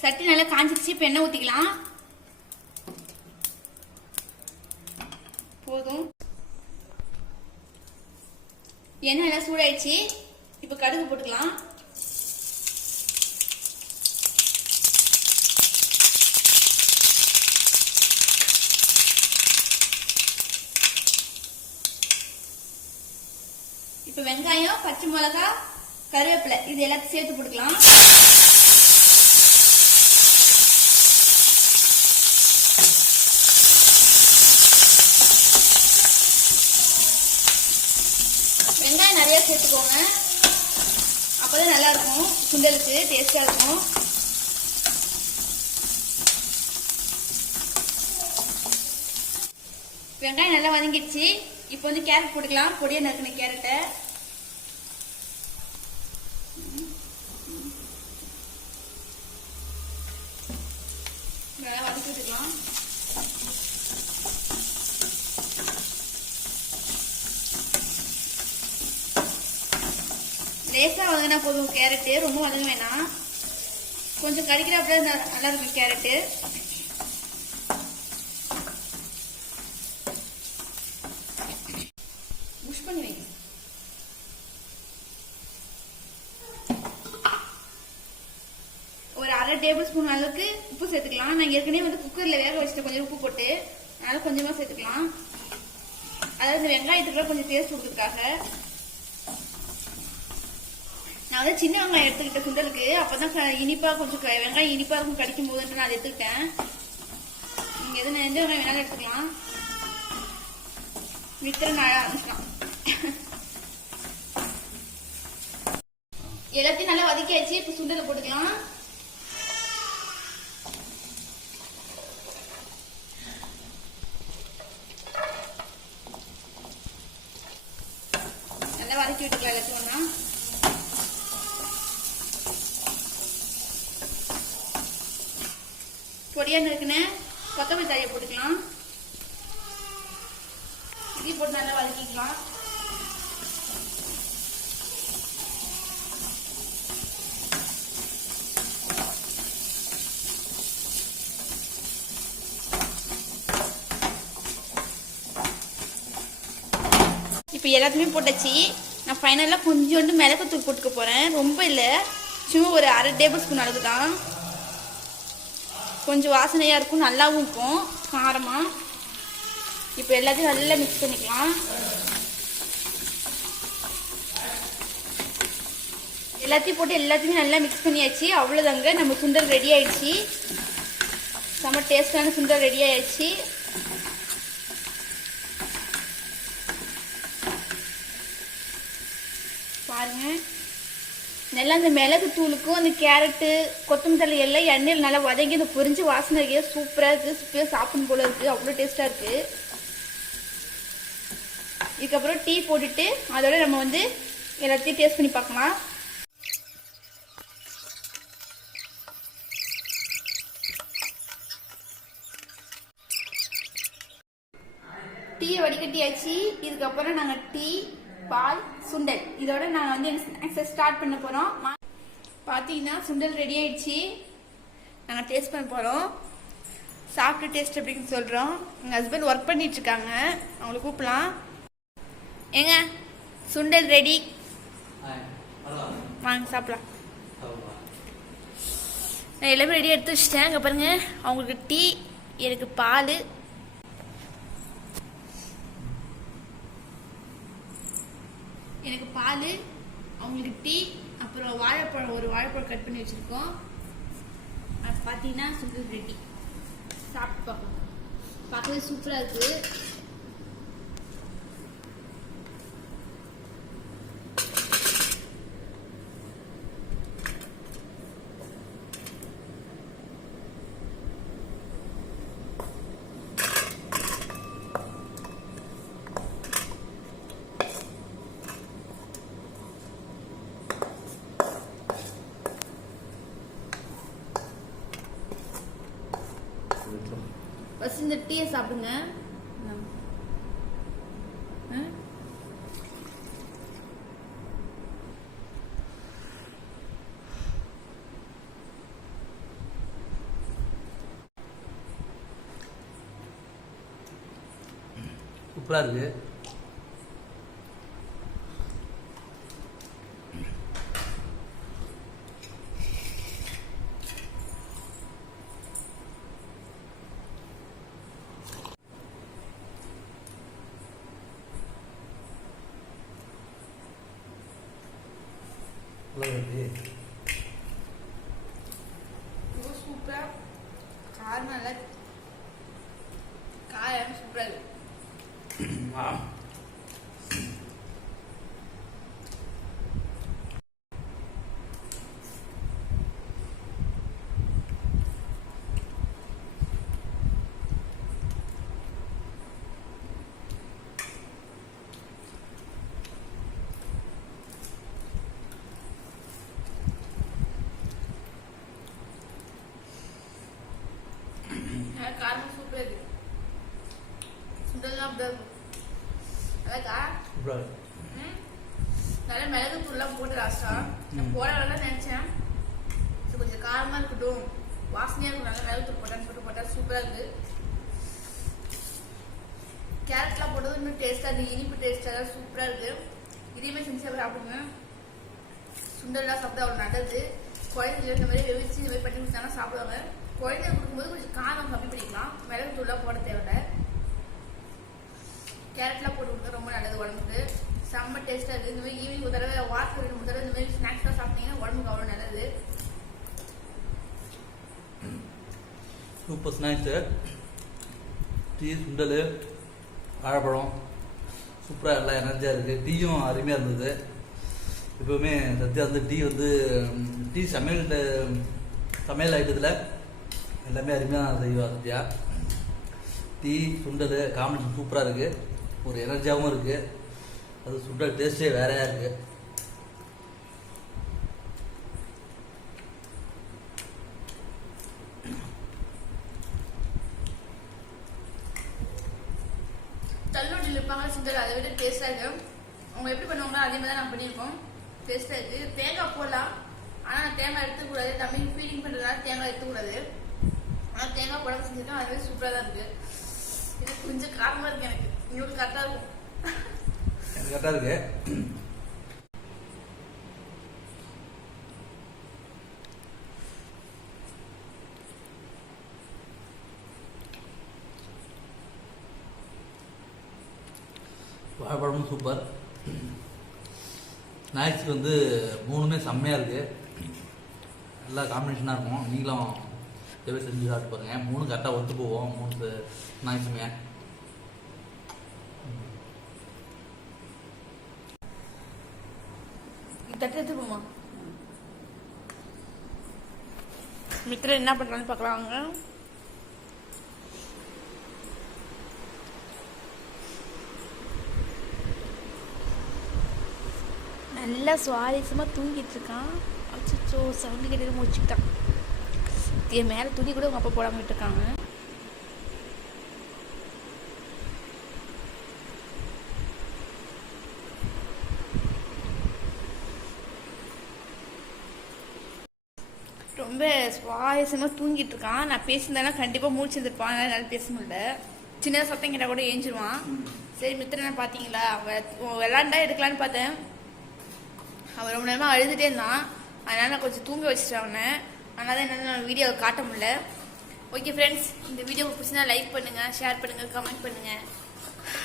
சட்டி நல்லா காஞ்சிருச்சு. இப்போ எண்ணெய் ஊற்றிக்கலாம். போதும். எண்ணெய் நல்லா சூடாயிடுச்சு. இப்போ கடுகு போட்டுக்கலாம். இப்போ வெங்காயம், பச்சை மிளகாய், கருவேப்பிலை இது எல்லாத்தையும் சேர்த்து போட்டுக்கலாம். வெங்காயம் நிறைய சேர்த்துக்கோங்க, அப்பதான் நல்லா இருக்கும், சுண்டலுக்கு டேஸ்டா இருக்கும். வெங்காயம் நல்லா வதங்கிடுச்சு. இப்போ வந்து கேரட் போட்டுக்கலாம். பொடியா நறுக்கின கேரட்டை நல்லா வதக்கி விட்டுக்கலாம். லேசா வதங்கினா போதும். கேரட்டு ரொம்ப வதங்க வேணாம், கொஞ்சம் கடிக்கிறப்ப நல்லா இருக்கும் கேரட்டு. புஷ் பண்ணி வைங்க. ஒரு 1/2 டேபிள் ஸ்பூன் அளவுக்கு உப்பு சேர்த்துக்கலாம். நான் ஏற்கனவே வந்து குக்கர்ல வேக வச்சுட்டு கொஞ்சம் உப்பு போட்டு, அதனால கொஞ்சமா சேர்த்துக்கலாம். அதாவது இந்த வெங்காயத்துக்குள்ள கொஞ்சம் டேஸ்ட் கொடுக்கறதுக்காக. நான் வந்து சின்ன வெங்காயம் எடுத்துக்கிட்டேன் சுண்டலுக்கு. அப்பதான் இனிப்பா கொஞ்சம் வெங்காயம் இனிப்பா இருக்கும் கடிக்கும் போதுன்ட்டு நான் அதை எடுத்துக்கிட்டேன். நீங்க எந்த வெங்காயம் வேணாலும் எடுத்துக்கலாம். வித்திர நாள ஆரம்பிச்சுக்கலாம். எல்லாத்தையும் நல்லா வதக்கியாச்சு. இப்ப சுண்டலை போட்டுக்கலாம். நல்லா வதக்கி விட்டுக்கலாம் எல்லாத்தையும் ஒண்ணா. பொடியா நறுக்குன கொத்தமல்லி தழையை போட்டுக்கலாம். இட்லி போட்டு நல்லா வதக்கிக்கலாம். இப்போ எல்லாத்தையுமே போட்டாச்சு. நான் ஃபைனலாக கொஞ்சோண்டு மிளகுத்தூள் போட்டுக்க போறேன். ரொம்ப இல்லை, சும்மா ஒரு 1/2 டேபிள் ஸ்பூன் அளவுக்கு தான். கொஞ்சம் வாசனையா இருக்கும், நல்லாவும் இருக்கும் காரமா. இப்போ எல்லாத்தையும் நல்லா மிக்ஸ் பண்ணிக்கலாம். எல்லாத்தையும் போட்டு எல்லாத்தையுமே நல்லா மிக்ஸ் பண்ணியாச்சு. அவ்வளோதாங்க, நம்ம சுண்டல் ரெடி ஆயிடுச்சு. செம்ம டேஸ்டான சுண்டல் ரெடி ஆயிடுச்சு. பாருங்க, நல்லா அந்த மிளகு தூளுக்கும் அந்த கேரட்டு கொத்தமல்லி தழை எல்லாம் எண்ணெயில் நல்லா வதங்கி அந்த பொரிஞ்சு வாசனை சூப்பராக இருக்கு. சூப்பராக சாப்பிடும் போல இருக்கு, அவ்வளோ டேஸ்டா இருக்கு. இதுக்கப்புறம் டீ போட்டுட்டு அதோட நம்ம வந்து எல்லாத்தையும் டேஸ்ட் பண்ணி பார்க்கலாம். டீயை வடிகட்டியாச்சு. இதுக்கப்புறம் நாங்கள் டீ, பால், சுண்டல் இதோட நாங்கள் வந்து ஸ்நாக்ஸை ஸ்டார்ட் பண்ண போகிறோம். பார்த்தீங்கன்னா சுண்டல் ரெடி ஆயிடுச்சு. நாங்கள் டேஸ்ட் பண்ண போகிறோம். சாப்பிட்டு டேஸ்ட் அப்படின்னு சொல்கிறோம். எங்கள் ஹஸ்பண்ட் ஒர்க் பண்ணிட்டு இருக்காங்க, அவங்களை கூப்பிடலாம். ஏங்க சுண்டல் ரெடி, வாங்க சாப்பிடலாம். நான் எல்லாமே ரெடி எடுத்து வச்சிட்டேன். இங்கே பாருங்க, அவங்களுக்கு டீ, எனக்கு பால். எனக்கு பால், அவங்களுக்கு டீ, அப்புறம் வாழைப்பழம், ஒரு வாழைப்பழம் கட் பண்ணி வச்சிருக்கோம். அது பார்த்தீங்கன்னா சுண்டல் ரெடி. சாப்பிட்டு பார்க்கலாம். பார்க்கவே சூப்பராக இருக்கு. ஃபர்ஸ்ட் இந்த டீயை சாப்பிடுங்க. சூப்பராக இருக்குது. சூப்பரா காரம் நல்லா காரம் சூப்பரா இருக்கு. காரம் சூப்பரா இருக்கு. சுண்டல்லாம் அப்படியே இருக்கும். அழகா நல்ல மிளகு தூள்லாம் போட்டு லாஸ்டா போட வேண்டாம் நினைச்சேன். கொஞ்சம் காரமா இருக்கட்டும், வாசனையா இருக்கும், நல்லா மிளகு தூள் போட்டான்னு போட்டா சூப்பரா இருக்கு. கேரட்லாம் போட்டது இன்னும் டேஸ்டா இருக்கு, இனிப்பு டேஸ்டா சூப்பரா இருக்கு. இதையுமே செஞ்சு சாப்பிடுங்க. சுண்டல்லாம் சாப்பிட்டா அவ்வளோ நல்லது. குழந்தைங்க இந்த மாதிரி வெவிச்சு இந்த மாதிரி பண்ணி கொடுத்தாங்கன்னா சாப்பிடுவாங்க. குழந்தைங்க கொடுக்கும்போது கொஞ்சம் காரம் கம்மி பண்ணிக்கலாம், மிளகு தூள்லாம் போட தேவையில்லை. கேரட்லாம் போட்டு கொடுத்தா ரொம்ப நல்லது உடம்புக்கு, செம்ம டேஸ்ட்டாக இருக்குது. இந்த மாதிரி ஈவினிங் ஒரு தடவை வாரத்துக்கு 2-3 தடவை இந்த மாதிரி ஸ்நாக்ஸ்லாம் சாப்பிட்டீங்கன்னா உடம்புக்கு அவ்வளோ நல்லது. Super snacks. டீ, சுண்டல், வாழைப்பழம் சூப்பராக எல்லாம் எனர்ஜியாக இருக்குது. டீயும் அருமையாக இருந்தது. எப்போவுமே சத்யா வந்து டீ சமையல் ஐட்டத்தில் எல்லாமே அருமையாக செய்வா சத்யா. டீ சுண்டல் காம்பினேஷன் சூப்பராக இருக்குது, ஒரு எனர்ஜியாகவும் இருக்குது. அது சுண்டல் டேஸ்ட்டே வேறையாக இருக்குது. தள்ளுவண்டியில் இருப்பாங்க சுண்டல், அதை விட டேஸ்ட்டாக இருக்குது. அவங்க எப்படி பண்ணுவாங்களோ அதே மாதிரி தான் நான் பண்ணியிருக்கோம். டேஸ்ட்டாக இருக்குது. தேங்காய் போடலாம், ஆனால் நான் தேங்காய் எடுத்துக்கூடாது. தம்பிக்கு ஃபீடிங் பண்ணுறதுனால தேங்காய் எடுத்துக்கூடாது. ஆனால் தேங்காய் போட செஞ்சுருக்கேன், அதுவே சூப்பராக தான் இருக்குது. எனக்கு கொஞ்சம் காரமாக இருக்குது. எனக்கு உங்களுக்கு கரெக்டாக இருக்கும். எனக்கு கரெக்டாக இருக்கு. வாழைப்பழமும் சூப்பர். ஸ்நாக்ஸுக்கு வந்து 3மே செம்மையாக இருக்குது, நல்லா காம்பினேஷனாக இருக்கும். நீங்களும் தேவை செஞ்சு சாப்பிட்டு பாருங்க. 3 கரெக்டாக ஒத்து போவோம், 3 ஸ்நாக்ஸுமே. தட்டுமா மித்திர என்ன பண்றான்னு பார்க்கலாங்க. நல்லா சுவாரஸ்யமா தூங்கிட்டு இருக்கான். அச்சோ சவுண்டு கேட்டு முடிச்சுக்கிட்டான். மேல துணி கூட உங்க அப்பா போடாம விட்டுருக்காங்க. ரொம்ப சுவாரஸ்யமா தூங்கிட்டு இருக்கான். நான் பேசியிருந்தேன்னா கண்டிப்பா மூழ்ச்சிருப்பான், அதனால பேச முடியல. சின்ன சத்தம் கேட்டா கூட ஏஞ்சிருவான். சரி மித்திரனை பாத்தீங்களா, அவன் விளாண்டா எடுக்கலான்னு பார்த்தேன். அவன் ரொம்ப நேரமா அழுதுட்டே இருந்தான், அதனால நான் கொஞ்சம் தூங்க வச்சுட்டேன் அவனை. அதனால தான் என்னால் வீடியோவை காட்ட முடியல. ஓகே ஃப்ரெண்ட்ஸ், இந்த வீடியோ பிடிச்சினா லைக் பண்ணுங்க, ஷேர் பண்ணுங்க, கமெண்ட் பண்ணுங்க.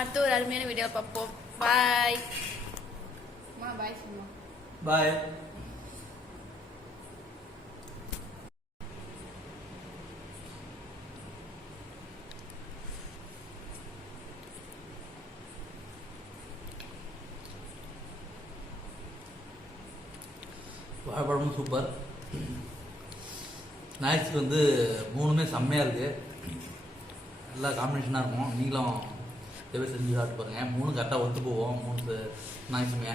அடுத்த ஒரு அருமையான வீடியோ பார்ப்போம். பாய். பாய் சொல்லுமா. பாய். வாழைப்பழமும் சூப்பர். ஸ்நாக்ஸுக்கு வந்து 3மே செம்மையாக இருக்குது, நல்லா காம்பினேஷனாக இருக்கும். நீங்களும் தேவை செஞ்சு சாப்பிட்டு பாருங்கள். 3 கரெக்டாக ஒத்து போவோம், 3 ஸ்நாக்ஸுமே.